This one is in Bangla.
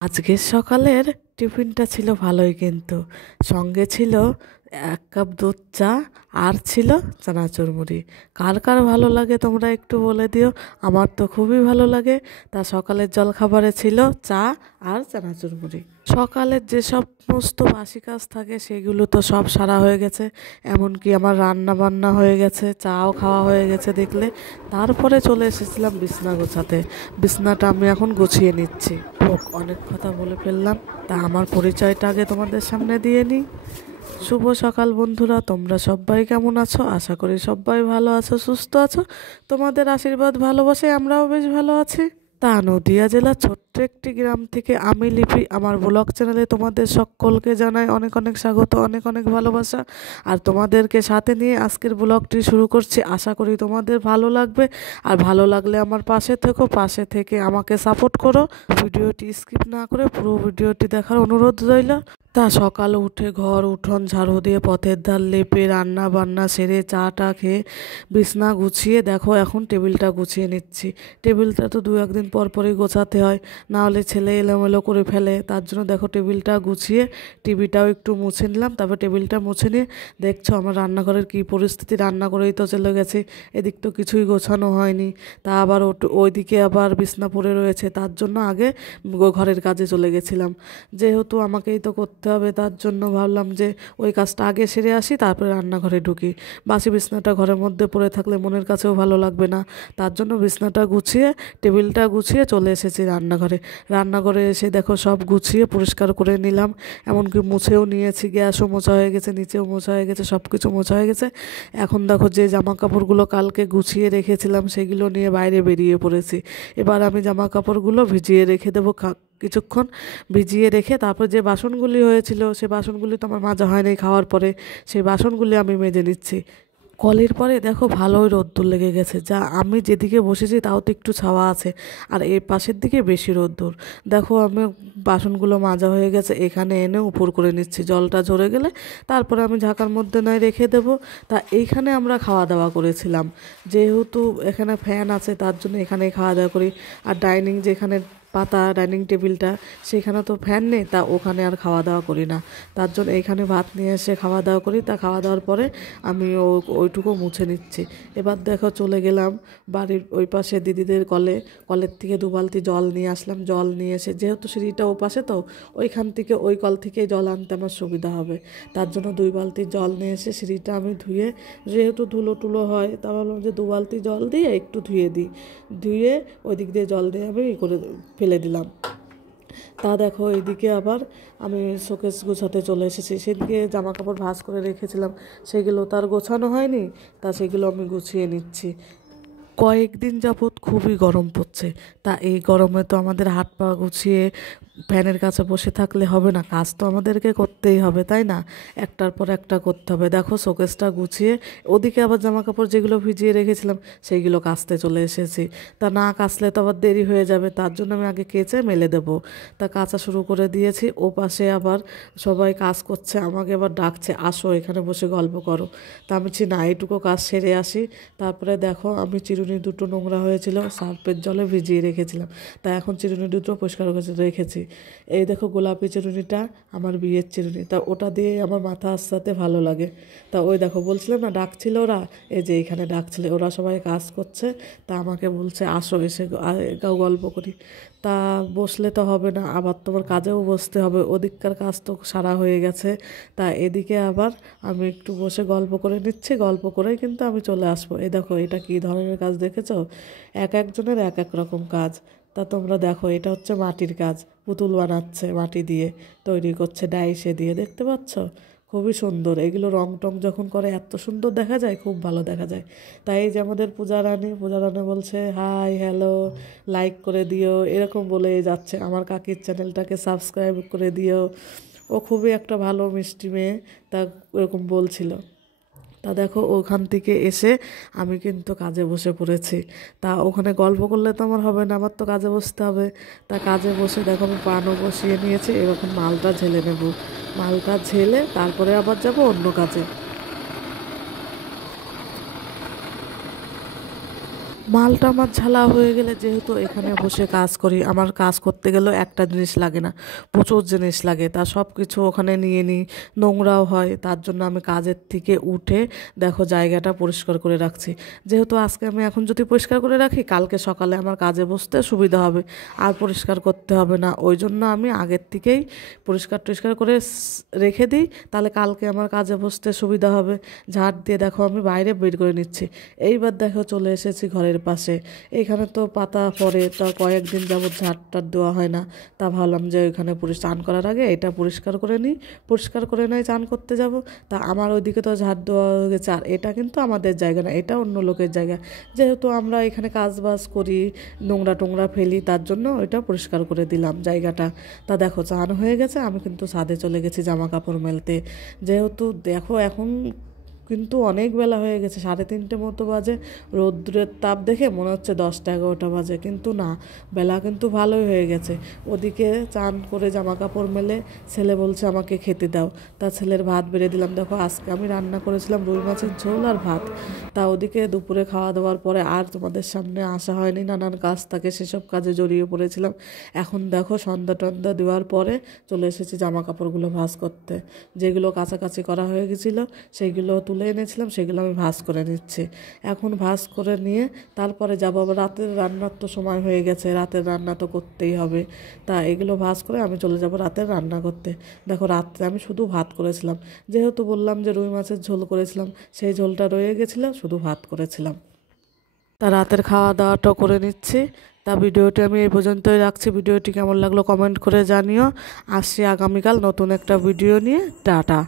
আজকের সকালের টিফিনটা ছিল ভালোই, কিন্তু সঙ্গে ছিল 1 কাপ দুধ চা আর ছিল চানাচুর মুড়ি। কার কার ভালো লাগে তোমরা একটু বলে দিও। আমার তো খুবই ভালো লাগে। তা সকালের জলখাবারে ছিল চা আর চানাচুর মুড়ি। সকালের যে সমস্ত বাসি কাজ থাকে সেগুলো তো সব সারা হয়ে গেছে, এমনকি আমার রান্না বান্না হয়ে গেছে, চাও খাওয়া হয়ে গেছে দেখলে। তারপরে চলে এসেছিলাম বিছনা গোছাতে। বিছনাটা আমি এখন গুছিয়ে নিচ্ছি। অনেক কথা বলে ফেললাম, তা আমার পরিচয়টা আগে তোমাদের সামনে দিয়ে নিই। শুভ সকাল বন্ধুরা, তোমরা সবাই কেমন আছো? আশা করি সবাই ভালো আছো, সুস্থ আছো। তোমাদের আশীর্বাদ ভালোবাসায় আমরাও বেশ ভালো আছি। তা নদিয়া জেলার ছোট্ট একটি গ্রাম থেকে আমি লিপি আমার ব্লগ চ্যানেলে তোমাদের সকলকে জানাই অনেক অনেক স্বাগত, অনেক অনেক ভালোবাসা। আর তোমাদেরকে সাথে নিয়ে আজকের ব্লগটি শুরু করছি। আশা করি তোমাদের ভালো লাগবে। আর ভালো লাগলে আমার পাশে থেকো, পাশে থেকে আমাকে সাপোর্ট করো। ভিডিওটি স্কিপ না করে পুরো ভিডিওটি দেখার অনুরোধ রইল। তা সকালে উঠে ঘর উঠোন ঝাড়ু দিয়ে পথের ধার লেপে রান্না বান্না সেরে চাটা খেয়ে বিছনা গুছিয়ে দেখো এখন টেবিলটা গুছিয়ে নিচ্ছি। টেবিলটা তো 2-1 দিন পর পরই গোছাতে হয়, না হলে ছেলে এলোমেলো করে ফেলে। তার জন্য দেখো টেবিলটা গুছিয়ে টিভিটাও একটু মুছে নিলাম। তারপর টেবিলটা মুছে নিয়ে দেখছো আমার রান্নাঘরের কী পরিস্থিতি। রান্না করেই তো চলে গেছি, এদিক তো কিছুই গোছানো হয়নি। তা আবার ওইদিকে আবার বিছনা পড়ে রয়েছে, তার জন্য আগে ঘরের কাজে চলে গেছিলাম। যেহেতু আমাকেই তো করতে হবে, তার জন্য ভাবলাম যে ওই কাজটা আগে সেরে আসি, তারপরে রান্নাঘরে ঢুকি। বাসি বিছনাটা ঘরের মধ্যে পড়ে থাকলে মনের কাছেও ভালো লাগবে না। তার জন্য বিছনাটা গুছিয়ে টেবিলটা গুছিয়ে চলে এসেছি রান্নাঘরে। রান্নাঘরে এসে দেখো সব গুছিয়ে পরিষ্কার করে নিলাম, এমনকি মুছেও নিয়েছি। গ্যাসও মোছা হয়ে গেছে, নিচেও মোছা হয়ে গেছে, সব কিছু মোছা হয়ে গেছে। এখন দেখো যে জামা কাপড়গুলো কালকে গুছিয়ে রেখেছিলাম সেগুলো নিয়ে বাইরে বেরিয়ে পড়েছি। এবার আমি জামা কাপড়গুলো ভিজিয়ে রেখে দেবো কিছুক্ষণ। ভিজিয়ে রেখে তারপর যে বাসনগুলি হয়েছিল সে বাসনগুলি তো আমার মাজা হয়নি খাওয়ার পরে, সেই বাসনগুলি আমি মেজে নিচ্ছি। কলের পরে দেখো ভালোই রোদ্দুর লেগে গেছে, যা আমি যেদিকে বসেছি তাও তো একটু ছাওয়া আছে, আর এই পাশের দিকে বেশি রোদ্দুর। দেখো আমি বাসনগুলো মাজা হয়ে গেছে, এখানে এনে উপর করে নিচ্ছি। জলটা ঝরে গেলে তারপরে আমি ঢাকার মধ্যে নয় রেখে দেবো। তা এইখানে আমরা খাওয়া দাওয়া করেছিলাম, যেহেতু এখানে ফ্যান আছে তার জন্য এখানেই খাওয়া দাওয়া করি। আর ডাইনিং যেখানে পাতা ডাইনিং টেবিলটা সেখানে তো ফ্যান নেই, তা ওখানে আর খাওয়া দাওয়া করি না। তার জন্য এইখানে ভাত নিয়ে এসে খাওয়া দাওয়া করি। তা খাওয়া দাওয়ার পরে আমি ওইটুকু মুছে নিচ্ছি। এবার দেখো চলে গেলাম বাড়ির ওই পাশে দিদিদের কলের থেকে 2 বালতি জল নিয়ে আসলাম। জল নিয়ে এসে যেহেতু সিঁড়িটা ও পাশে, তো ওইখান থেকে ওই কল থেকে জল আনতে আমার সুবিধা হবে। তার জন্য 2 বালতি জল নিয়ে এসে সিঁড়িটা আমি ধুয়ে, যেহেতু ধুলো টুলো হয় তা ভাবলাম যে 2 বালতি জল দিয়ে একটু ধুয়ে দিই। ধুয়ে ওই দিক দিয়ে জল দিয়ে আমি করে ফেলে দিলাম। তা দেখো এইদিকে আবার আমি শোকেস গোছাতে চলে এসেছি। সেদিকে জামা কাপড় ভাঁজ করে রেখেছিলাম, সেগুলো তার গোছানো হয়নি, তা সেগুলো আমি গুছিয়ে নিচ্ছি। কয়েকদিন যাবৎ খুবই গরম পড়ছে, তা এই গরমে তো আমাদের হাত পা গুছিয়ে ফ্যানের কাছে বসে থাকলে হবে না, কাজ তো আমাদেরকে করতেই হবে, তাই না? একটার পর একটা করতে হবে। দেখো শোকেসটা গুছিয়ে ওদিকে আবার জামা কাপড় যেগুলো ভিজিয়ে রেখেছিলাম সেইগুলো কাচতে চলে এসেছি। তা না কাচলে তো আবার দেরি হয়ে যাবে, তার জন্য আমি আগে কেচে মেলে দেবো। তা কাচা শুরু করে দিয়েছি। ও পাশে আবার সবাই কাজ করছে, আমাকে আবার ডাকছে আসো এখানে বসে গল্প করো। তা আমি না এইটুকু কাজ সেরে আসি। তারপরে দেখো আমি চিরুনি দুটো নোংরা হয়েছিল, সার্ফের জলে ভিজিয়ে রেখেছিলাম, তা এখন চিরুনি দুটো পরিষ্কার করে রেখেছি। এই দেখো গোলাপি চিরুনিটা আমার বিয়ের চিরুনি, তা ওটা দিয়ে আমার মাথা আঁচড়াতে ভালো লাগে। তা ওই দেখো বলছিলাম না ডাকছিল ওরা, এই যে এইখানে ডাকছিল, ওরা সবাই কাজ করছে। তা আমাকে বলছে আসো এসে গল্প করি। তা বসলে তো হবে না, আবার তোমার কাজেও বসতে হবে, ওদিককার কাজ তো সারা হয়ে গেছে। তা এদিকে আবার আমি একটু বসে গল্প করে নিচ্ছি, গল্প করেই কিন্তু আমি চলে আসবো। এই দেখো এটা কী ধরনের কাজ দেখেছো? এক একজনের এক এক রকম কাজ। তা তোমরা দেখো এটা হচ্ছে মাটির কাজ, পুতুল বানাচ্ছে মাটি দিয়ে, তৈরি করছে ডাইসে দিয়ে, দেখতে পাচ্ছ? খুবই সুন্দর। এগুলো রং টং যখন করে এত সুন্দর দেখা যায়, খুব ভালো দেখা যায়। তাই এই যে আমাদের পূজা রানী বলছে হাই হ্যালো লাইক করে দিও, এরকম বলে যাচ্ছে। আমার কাকির চ্যানেলটাকে সাবস্ক্রাইব করে দিও। ও খুবই একটা ভালো মিষ্টি মেয়ে, তা এরকম বলছিল। তা দেখো ওখান থেকে এসে আমি কিন্তু কাজে বসে পড়েছি। তা ওখানে গল্প করলে তো আমার হবে না, আমার তো কাজে বসতে হবে। তা কাজে বসে দেখো আমি পানও বসিয়ে নিয়েছি, এরকম মালটা ঝেলে নেব। মালটা ঝেলে তারপরে আবার যাব অন্য কাজে। মালটা আমার ঝালা হয়ে গেলে, যেহেতু এখানে বসে কাজ করি, আমার কাজ করতে গেলেও একটা জিনিস লাগে না, প্রচুর জিনিস লাগে। তা সব কিছু ওখানে নিয়ে নিই, নোংরাও হয়, তার জন্য আমি কাজের থেকে উঠে দেখো জায়গাটা পরিষ্কার করে রাখছি। যেহেতু আজকে আমি এখন যদি পরিষ্কার করে রাখি, কালকে সকালে আমার কাজে বসতে সুবিধা হবে, আর পরিষ্কার করতে হবে না। ওই জন্য আমি আগের থেকেই পরিষ্কার টরিষ্কার করে রেখে দিই, তাহলে কালকে আমার কাজে বসতে সুবিধা হবে। ঝাড় দিয়ে দেখো আমি বাইরে বের করে নিচ্ছি। এইবার দেখো চলে এসেছি ঘরের পাশে। এইখানে তো পাতা পড়ে, তা কয়েকদিন যাবত ঝাড় টাড় দেওয়া হয় না। তা ভাবলাম যে ওইখানে চান করার আগে এটা পরিষ্কার করে নিই, পরিষ্কার করে নয় চান করতে যাব। তা আমার ওইদিকে তো ঝাড় দেওয়া হয়ে গেছে, আর এটা কিন্তু আমাদের জায়গা না, এটা অন্য লোকের জায়গা। যেহেতু আমরা এখানে কাজ বাজ করি, নোংরা টোংরা ফেলি, তার জন্য ওইটা পরিষ্কার করে দিলাম জায়গাটা। তা দেখো চান হয়ে গেছে, আমি কিন্তু ছাদে চলে গেছি জামা কাপড় মেলতে। যেহেতু দেখো এখন কিন্তু অনেক বেলা হয়ে গেছে, 3:30 মতো বাজে। রৌদ্রের তাপ দেখে মনে হচ্ছে 10টা 11টা বাজে, কিন্তু না, বেলা কিন্তু ভালোই হয়ে গেছে। ওদিকে চান করে জামা কাপড় মেলে ছেলে বলছে আমাকে খেতে দাও। তা ছেলের ভাত বেড়ে দিলাম। দেখো আজকে আমি রান্না করেছিলাম রুই মাছের ঝোল আর ভাত। তা ওদিকে দুপুরে খাওয়া দাওয়ার পরে আর তোমাদের সামনে আসা হয়নি, নানান কাজ থাকে, সেসব কাজে জড়িয়ে পড়েছিলাম। এখন দেখো সন্ধ্যা টন্ধ্যা দেওয়ার পরে চলে এসেছি জামা কাপড়গুলো ভাঁজ করতে। যেগুলো কাছাকাছি করা হয়ে গেছিলো সেইগুলো তুলে এনেছিলাম, সেগুলো আমি ভাঁজ করে নিচ্ছি। এখন ভাঁজ করে নিয়ে তারপরে যাবো আবার, রাতের রান্নার তো সময় হয়ে গেছে, রাতের রান্না তো করতেই হবে। তা এগুলো ভাঁজ করে আমি চলে যাব রাতের রান্না করতে। দেখো রাত্রে আমি শুধু ভাত করেছিলাম, যেহেতু বললাম যে রুই মাছের ঝোল করেছিলাম, সেই ঝোলটা রয়ে গেছিলো, শুধু ভাত করেছিলাম। তা রাতের খাওয়া দাওয়াটাও করে নিচ্ছি। তা ভিডিওটি আমি এই পর্যন্তই রাখছি। ভিডিওটি কেমন লাগলো কমেন্ট করে জানিও। আসছি আগামীকাল নতুন একটা ভিডিও নিয়ে। টাটা।